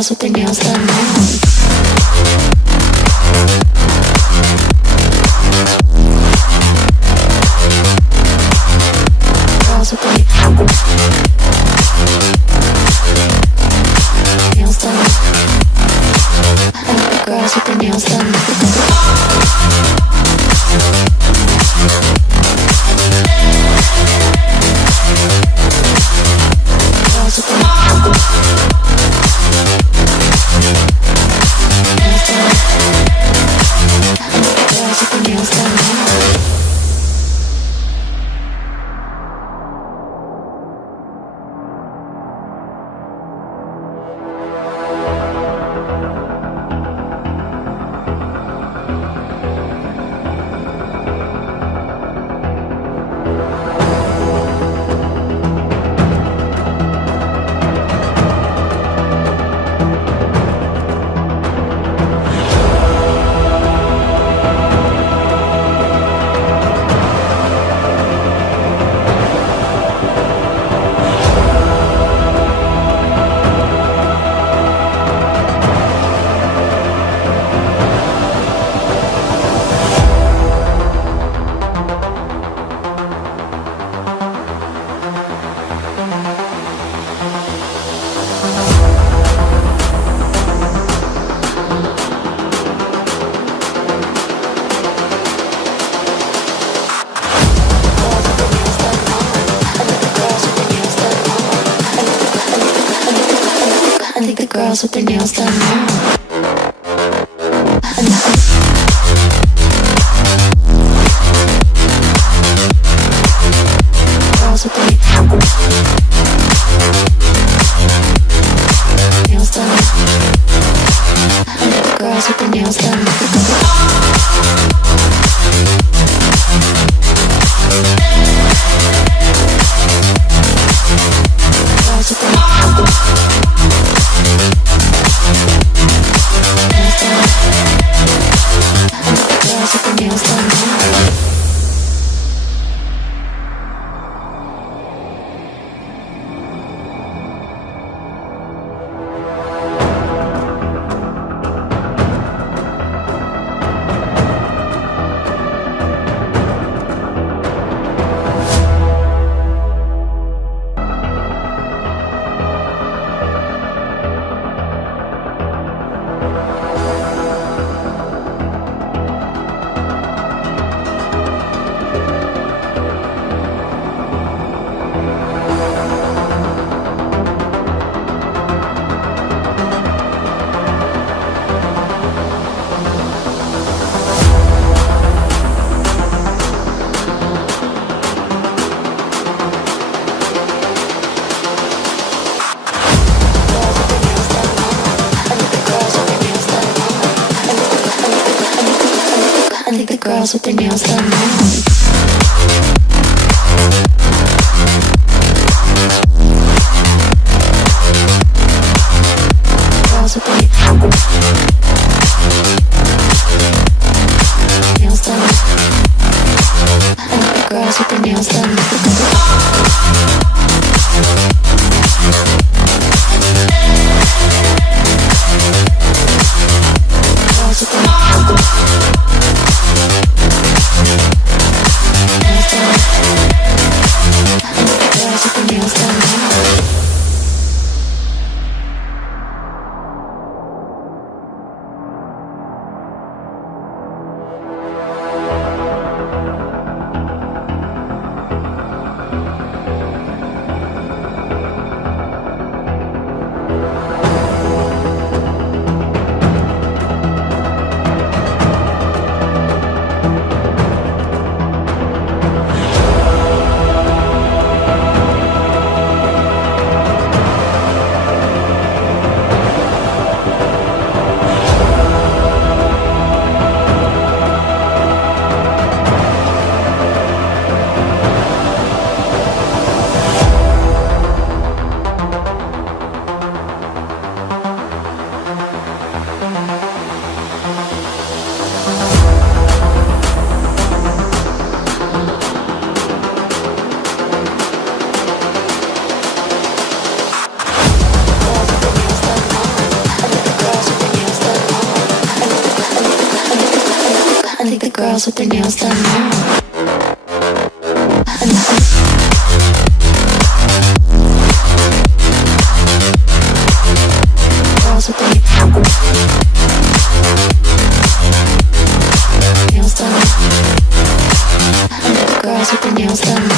girls with their nails done now. Girls with their nails done. I like the girls with their nails done. Girls with their nails done. Girls with their nails done. I think the girls with their nails done now. Girls with their nails done. I think the girls with their nails done. Girls with their girls with their nails done now. I think the girls with their nails done now. Girls with their nails done. I think the girls with their nails done. Girls with their girls with their nails done now. girls with their nails done now. Girls with their nails done. Girls with their nails done.